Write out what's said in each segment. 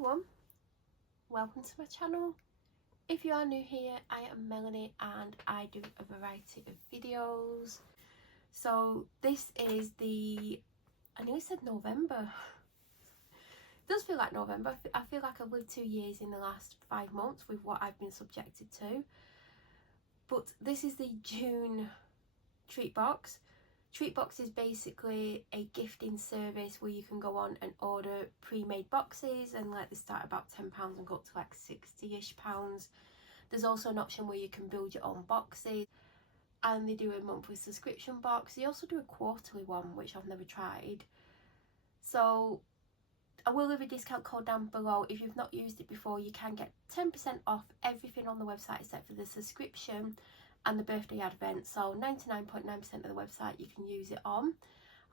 everyone, welcome to my channel. If you are new here, I am Melanie and I do a variety of videos. So this is I nearly said November. It does feel like November. I feel like I've lived 2 years in the last 5 months with what I've been subjected to. But this is the June Treatbox. Treatbox is basically a gifting service where you can go on and order pre-made boxes, and like they start about £10 and go up to like £60ish. There's also an option where you can build your own boxes, and they do a monthly subscription box. They also do a quarterly one, which I've never tried. So I will leave a discount code down below. If you've not used it before, you can get 10% off everything on the website except for the subscription and the birthday advent. So 99.9% of the website you can use it on.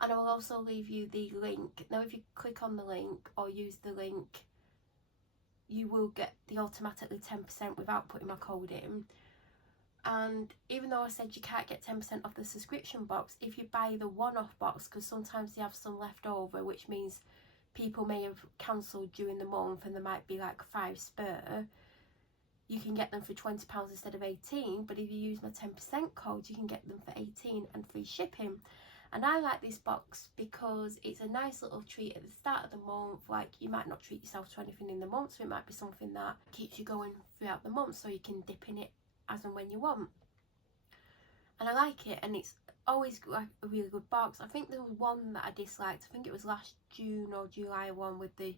And I will also leave you the link. Now if you click on the link or use the link, you will get the automatically 10% without putting my code in. And even though I said you can't get 10% off the subscription box, if you buy the one-off box, because sometimes they have some left over, which means people may have cancelled during the month and there might be like 5 spare, you can get them for £20 instead of 18. But if you use my 10% code, you can get them for 18 and free shipping. And I like this box because it's a nice little treat at the start of the month. Like, you might not treat yourself to anything in the month, so it might be something that keeps you going throughout the month, so you can dip in it as and when you want. And I like it, and it's always like a really good box. I think there was one that I disliked. I think it was last June or July one with the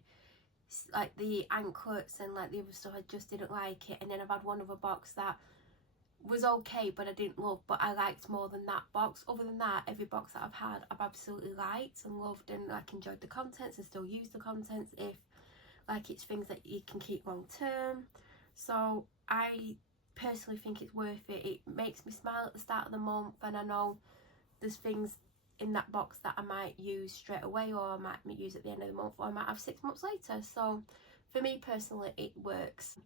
anklets and like the other stuff. I just didn't like it. And then I've had one other box that was okay but I didn't love, but I liked more than that box. Other than that, every box that I've had I've absolutely liked and loved, and like enjoyed the contents and still use the contents if like it's things that you can keep long term. So I personally think it's worth it. It makes me smile at the start of the month, and I know there's things in that box that I might use straight away, or I might use at the end of the month, or I might have 6 months later. So for me personally, it works.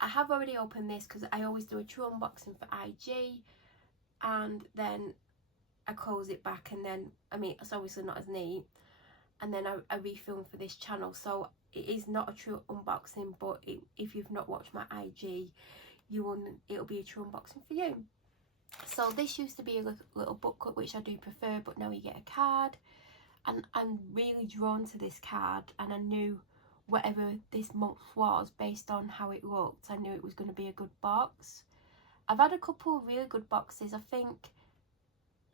I have already opened this because I always do a true unboxing for IG, and then I close it back, and then I mean it's obviously not as neat, and then I refilm for this channel. So it is not a true unboxing, but if you've not watched my IG, it'll be a true unboxing for you. So this used to be a little booklet, which I do prefer, but now you get a card, and I'm really drawn to this card, and I knew whatever this month was, based on how it looked, I knew it was going to be a good box. I've had a couple of really good boxes. I think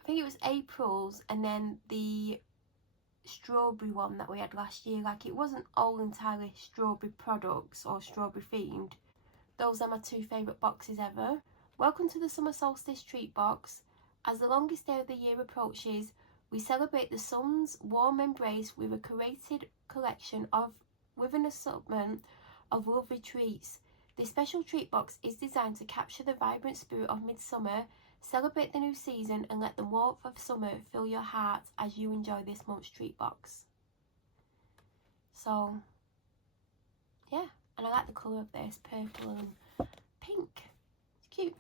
it was April's, and then the strawberry one that we had last year. Like, it wasn't all entirely strawberry products or strawberry themed. Those are my 2 favourite boxes ever. Welcome to the summer solstice treat box. As the longest day of the year approaches, we celebrate the sun's warm embrace with a curated collection with an assortment of lovely treats. This special treat box is designed to capture the vibrant spirit of midsummer, celebrate the new season, and let the warmth of summer fill your heart as you enjoy this month's treat box. So yeah, and I like the colour of this, purple and pink. It's cute.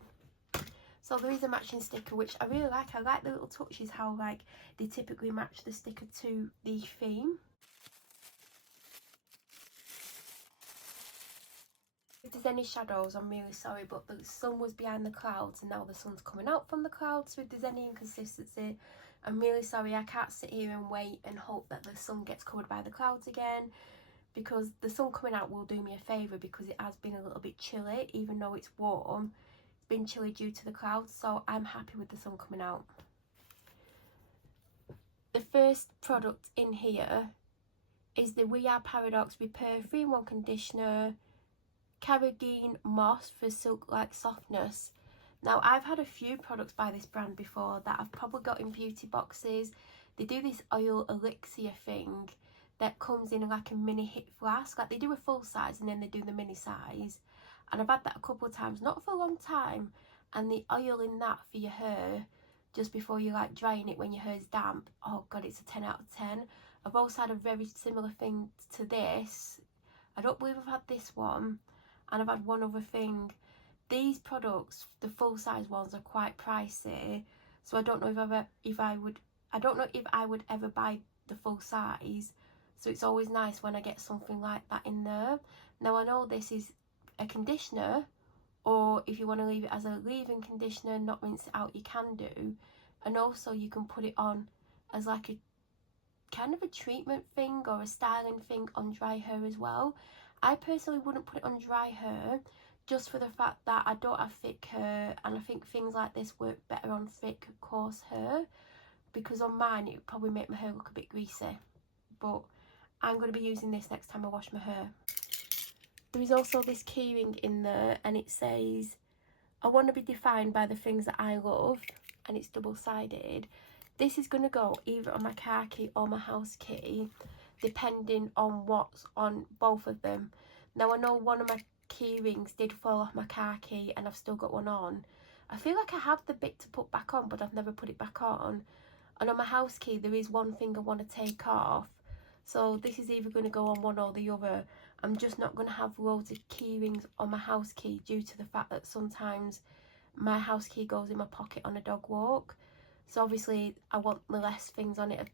So there is a matching sticker, which I really like. I like the little touches, how like they typically match the sticker to the theme. If there's any shadows, I'm really sorry, but the sun was behind the clouds and now the sun's coming out from the clouds. So if there's any inconsistency, I'm really sorry. I can't sit here and wait and hope that the sun gets covered by the clouds again, because the sun coming out will do me a favour, because it has been a little bit chilly. Even though it's warm, it's been chilly due to the clouds, so I'm happy with the sun coming out. The first product in here is the We Are Paradox Repair 3-in-1 conditioner, Carrageen Moss for silk-like softness. Now, I've had a few products by this brand before that I've probably got in beauty boxes. They do this oil elixir thing that comes in like a mini hip flask. Like, they do a full size and then they do the mini size, and I've had that a couple of times, not for a long time. And the oil in that for your hair just before you like drying it when your hair's damp, oh god, it's a 10 out of 10. I've also had a very similar thing to this. I don't believe I've had this one, and I've had one other thing. These products, the full size ones, are quite pricey, so I don't know if I would ever buy the full size. so it's always nice when I get something like that in there. Now I know this is a conditioner, or if you want to leave it as a leave-in conditioner, not rinse it out, you can do. And also you can put it on as like a kind of a treatment thing or a styling thing on dry hair as well. I personally wouldn't put it on dry hair, just for the fact that I don't have thick hair, and I think things like this work better on thick, coarse hair, because on mine it would probably make my hair look a bit greasy. But I'm going to be using this next time I wash my hair. There is also this keyring in there, and it says, I want to be defined by the things that I love, and it's double-sided. This is going to go either on my car key or my house key, depending on what's on both of them. Now I know one of my key rings did fall off my car key and I've still got one on. I feel like I have the bit to put back on, but I've never put it back on. And on my house key there is one thing I want to take off, so this is either going to go on one or the other. I'm just not going to have loads of key rings on my house key, due to the fact that sometimes my house key goes in my pocket on a dog walk. So obviously I want the less things on it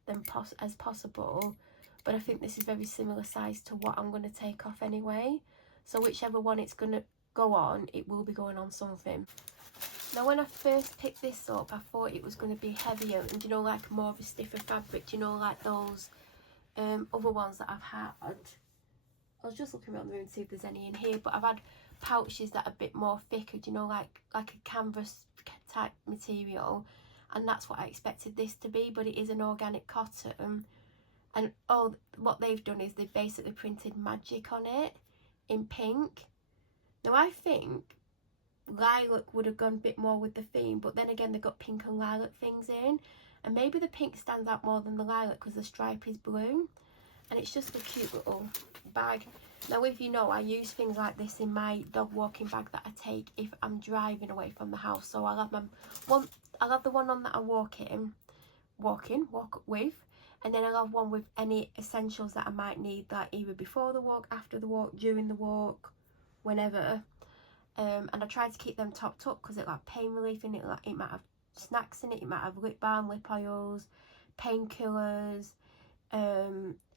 as possible, but I think this is very similar size to what I'm going to take off anyway. So whichever one it's going to go on, it will be going on something. Now when I first picked this up, I thought it was going to be heavier and, you know, like more of a stiffer fabric, you know, like those other ones that I've had. I was just looking around the room to see if there's any in here, but I've had pouches that are a bit more thicker, you know, like a canvas type material, and that's what I expected this to be, but it is an organic cotton. And what they've done is they've basically printed magic on it in pink. Now I think lilac would have gone a bit more with the theme, but then again they've got pink and lilac things in, and maybe the pink stands out more than the lilac because the stripe is blue. And it's just a cute little bag. Now, if you know, I use things like this in my dog walking bag that I take if I'm driving away from the house. So I'll have I'll have the one on that I walk with, and then I'll have one with any essentials that I might need, like either before the walk, after the walk, during the walk, whenever. And I try to keep them topped up because it like pain relief in it. Like it might have snacks in it. It might have lip balm, lip oils, painkillers,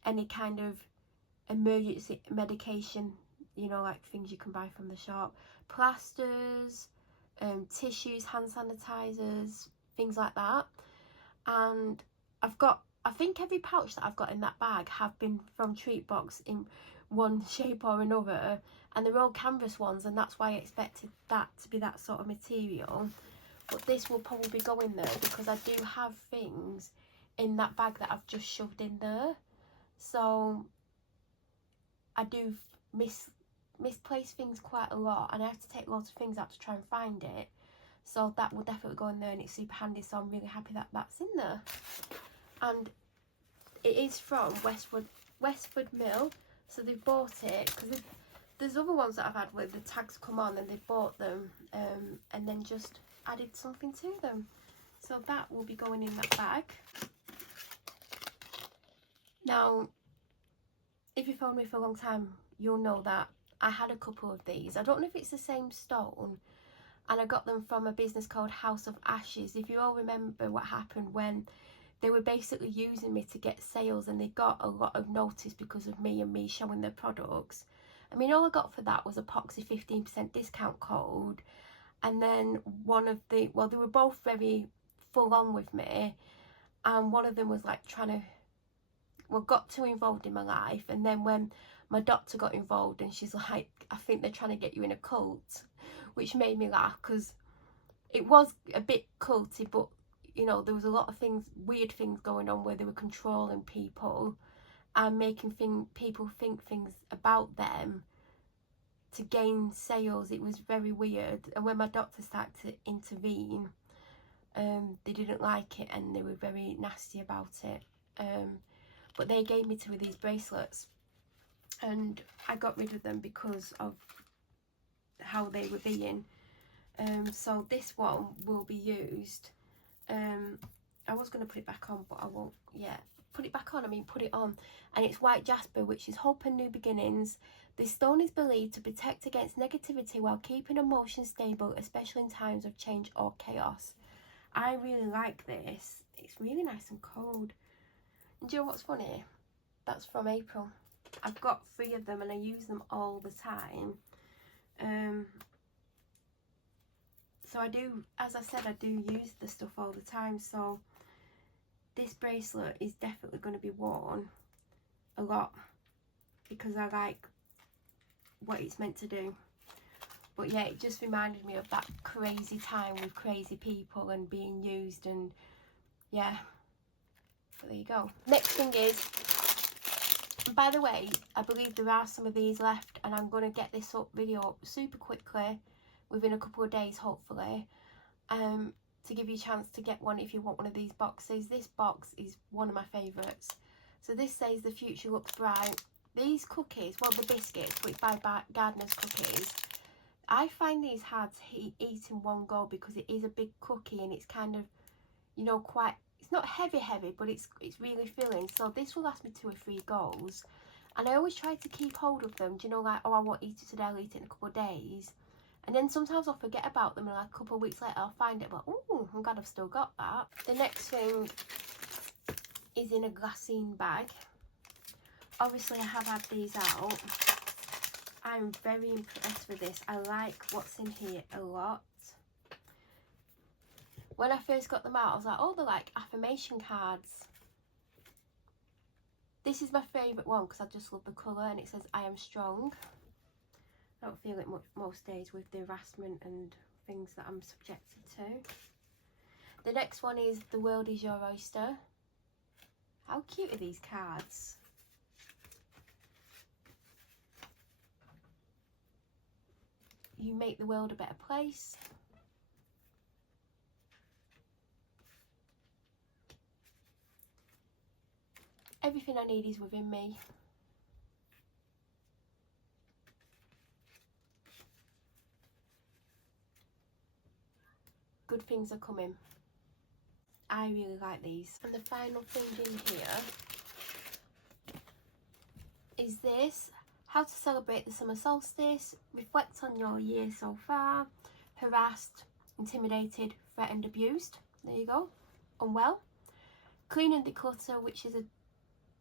any kind of emergency medication, you know, like things you can buy from the shop, plasters, tissues, hand sanitizers, things like that. And I think every pouch that I've got in that bag have been from Treatbox in one shape or another, and they're all canvas ones, and that's why I expected that to be that sort of material. But this will probably go in there because I do have things in that bag that I've just shoved in there. So I do misplace things quite a lot, and I have to take lots of things out to try and find it. So that will definitely go in there, and it's super handy, so I'm really happy that that's in there. And it is from Westford Mill, so they've bought it, because there's other ones that I've had where the tags come on and they've bought them and then just added something to them. So that will be going in that bag. Now, if you've followed me for a long time, you'll know that I had a couple of these. I don't know if it's the same stone, and I got them from a business called House of Ashes. If you all remember what happened when they were basically using me to get sales, and they got a lot of notice because of me showing their products. I mean, all I got for that was a Poxy 15% discount code, and then they were both very full on with me, and one of them was like got too involved in my life. And then when my doctor got involved, and she's like, I think they're trying to get you in a cult, which made me laugh because it was a bit culty, but you know, there was a lot of weird things going on where they were controlling people and making people think things about them to gain sales. It was very weird. And when my doctor started to intervene, they didn't like it and they were very nasty about it. But they gave me two of these bracelets, and I got rid of them because of how they were being. So this one will be used. I was going to put it back on, but I won't yet. Put it back on, I mean put it on. And it's white jasper, which is hope and new beginnings. This stone is believed to protect against negativity while keeping emotions stable, especially in times of change or chaos. I really like this. It's really nice and cold. And do you know what's funny? that's from April. I've got 3 of them and I use them all the time. So I do, as I said, I do use the stuff all the time. So this bracelet is definitely going to be worn a lot because I like what it's meant to do. But yeah, it just reminded me of that crazy time with crazy people and being used, and yeah, but there you go. Next thing is, by the way, I believe there are some of these left, and I'm going to get this video up super quickly within a couple of days, hopefully, to give you a chance to get one if you want one of these boxes. This box is one of my favourites. So this says the future looks bright. These cookies, well, the biscuits, which by Gardener's Cookies, I find these hard to eat in one go because it is a big cookie and it's kind of, you know, quite, it's not heavy, but it's really filling. So this will last me 2 or 3 goes. And I always try to keep hold of them. Do you know, like, oh, I won't eat it today, I'll eat it in a couple of days. And then sometimes I'll forget about them, and like a couple of weeks later I'll find it, but oh, I'm glad I've still got that. The next thing is in a glassine bag. Obviously I have had these out. I'm very impressed with this. I like what's in here a lot. When I first got them out, I was like, oh, they're like affirmation cards. This is my favourite one because I just love the colour, and it says, I am strong. I don't feel it much most days with the harassment and things that I'm subjected to. The next one is, the world is your oyster. How cute are these cards? You make the world a better place. Everything I need is within me. Good things are coming. I really like these. And the final thing in here is this. How to celebrate the summer solstice. Reflect on your year so far. Harassed, intimidated, threatened, abused. There you go. Unwell. Clean and declutter, which is a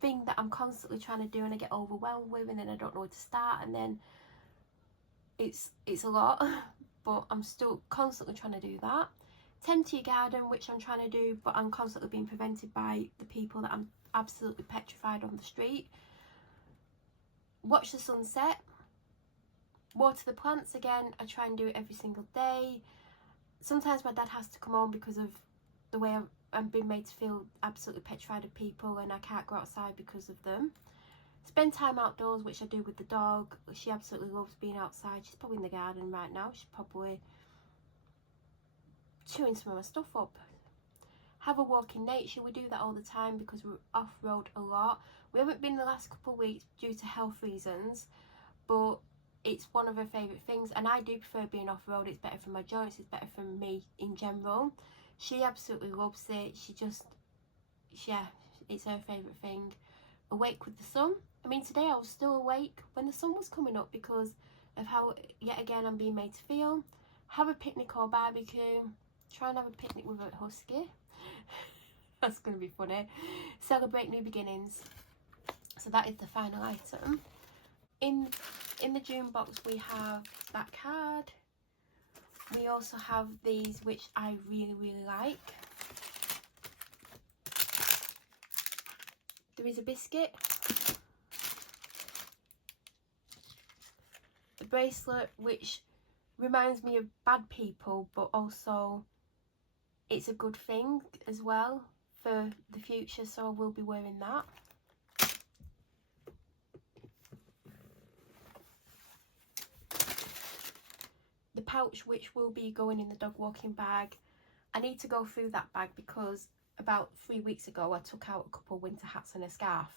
thing that I'm constantly trying to do and I get overwhelmed with, and then I don't know where to start, and then it's a lot, but I'm still constantly trying to do that. Tend to your garden, which I'm trying to do, but I'm constantly being prevented by the people that I'm absolutely petrified on the street. Watch the sunset. Water the plants again. I try and do it every single day. Sometimes my dad has to come home because of the way I'm being made to feel absolutely petrified of people, and I can't go outside because of them. Spend time outdoors, which I do with the dog. She absolutely loves being outside. She's probably in the garden right now. She's probably chewing some of my stuff up. Have a walk in nature. We do that all the time because we're off-road a lot. We haven't been the last couple of weeks due to health reasons, but it's one of her favourite things, and I do prefer being off-road. It's better for my joints, it's better for me in general. She absolutely loves it. Yeah, it's her favourite thing. Awake with the sun. I mean, today I was still awake when the sun was coming up because of how, yet again, I'm being made to feel. Have a picnic or barbecue. Try and have a picnic with a husky. That's going to be funny. Celebrate new beginnings. So that is the final item. In the June box we have that card. We also have these, which I really like. There is a biscuit. The bracelet, which reminds me of bad people, but also it's a good thing as well for the future, so I will be wearing that. The pouch, which will be going in the dog walking bag. I need to go through that bag because about 3 weeks ago I took out a couple of winter hats and a scarf.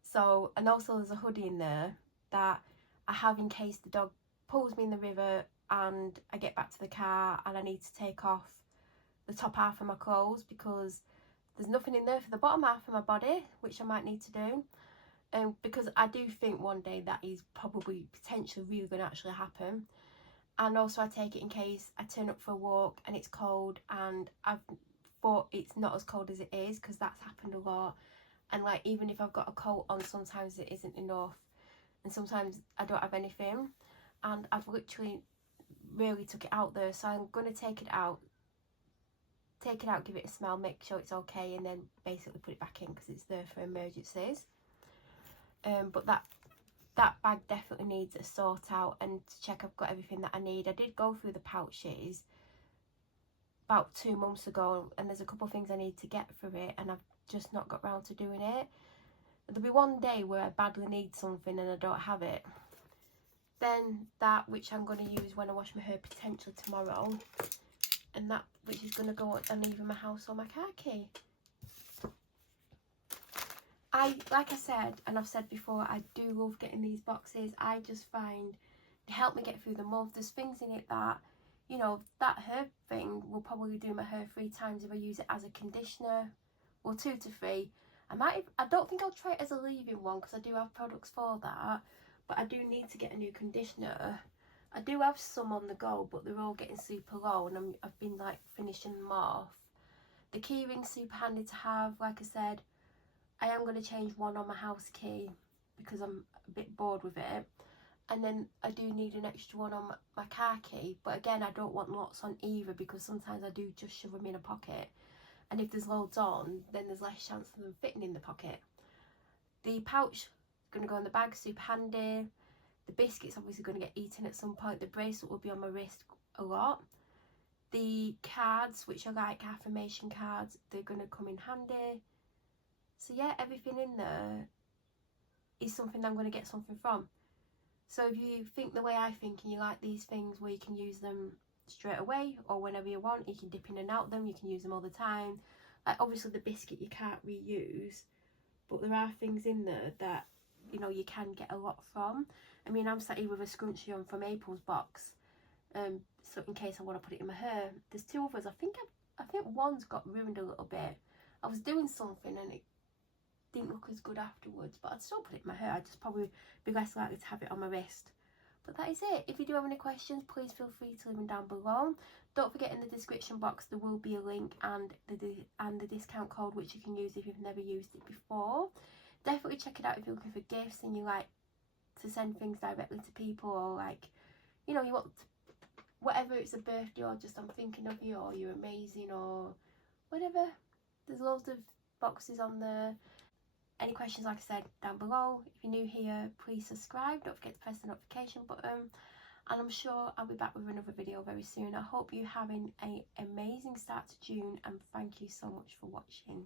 So, and also there's a hoodie in there that I have in case the dog pulls me in the river and I get back to the car and I need to take off the top half of my clothes because there's nothing in there for the bottom half of my body, which I might need to do. Because I do think one day that is probably potentially really going to actually happen. And also I take it in case I turn up for a walk and it's cold and I've thought it's not as cold as it is, because that's happened a lot. and like even if I've got a coat on, sometimes it isn't enough, and sometimes I don't have anything, and I've literally really took it out there. So I'm gonna take it out, give it a smell, make sure it's okay, and then basically put it back in because it's there for emergencies. But that bag definitely needs a sort out and to check I've got everything that I need. I did go through the pouches about 2 months ago, and there's a couple of things I need to get for it, and I've just not got round to doing it. There'll be one day where I badly need something and I don't have it. Then that which I'm going to use when I wash my hair potentially tomorrow, and that which is going to go on either my house or my car key. Like I said, and I've said before, I do love getting these boxes. I just find they help me get through the month. There's things in it that, you know, that hair thing will probably do my hair 3 times if I use it as a conditioner, or 2 to 3. I don't think I'll try it as a leave-in one because I do have products for that, but I do need to get a new conditioner. I do have some on the go, but they're all getting super low, and I've been like finishing them off. The key ring's super handy to have. Like I said, I am going to change one on my house key because I'm a bit bored with it, and then I do need an extra one on my car key, but again I don't want lots on either because sometimes I do just shove them in a pocket, and if there's loads on then there's less chance of them fitting in the pocket. The pouch is going to go in the bag, super handy. The biscuit's obviously going to get eaten at some point. The bracelet will be on my wrist a lot. The cards, which are like affirmation cards, they're going to come in handy. So yeah, everything in there is something I'm going to get something from. So if you think the way I think and you like these things where you can use them straight away or whenever you want, you can dip in and out them, you can use them all the time. Like obviously the biscuit you can't reuse, but there are things in there that, you know, you can get a lot from. I mean, I'm sat here with a scrunchie on from April's box, so in case I want to put it in my hair. There's 2 others. I think one's got ruined a little bit. I was doing something and it didn't look as good afterwards, but I'd still put it in my hair. I'd just probably be less likely to have it on my wrist. But that is it. If you do have any questions, please feel free to leave them down below. Don't forget, in the description box there will be a link and the discount code which you can use if you've never used it before. Definitely check it out if you're looking for gifts and you like to send things directly to people, or like, you know, you want whatever, it's a birthday or just I'm thinking of you or you're amazing or whatever. There's loads of boxes on there. Any questions, like I said, down below. If you're new here, please subscribe. Don't forget to press the notification button. And I'm sure I'll be back with another video very soon. I hope you're having an amazing start to June, and thank you so much for watching.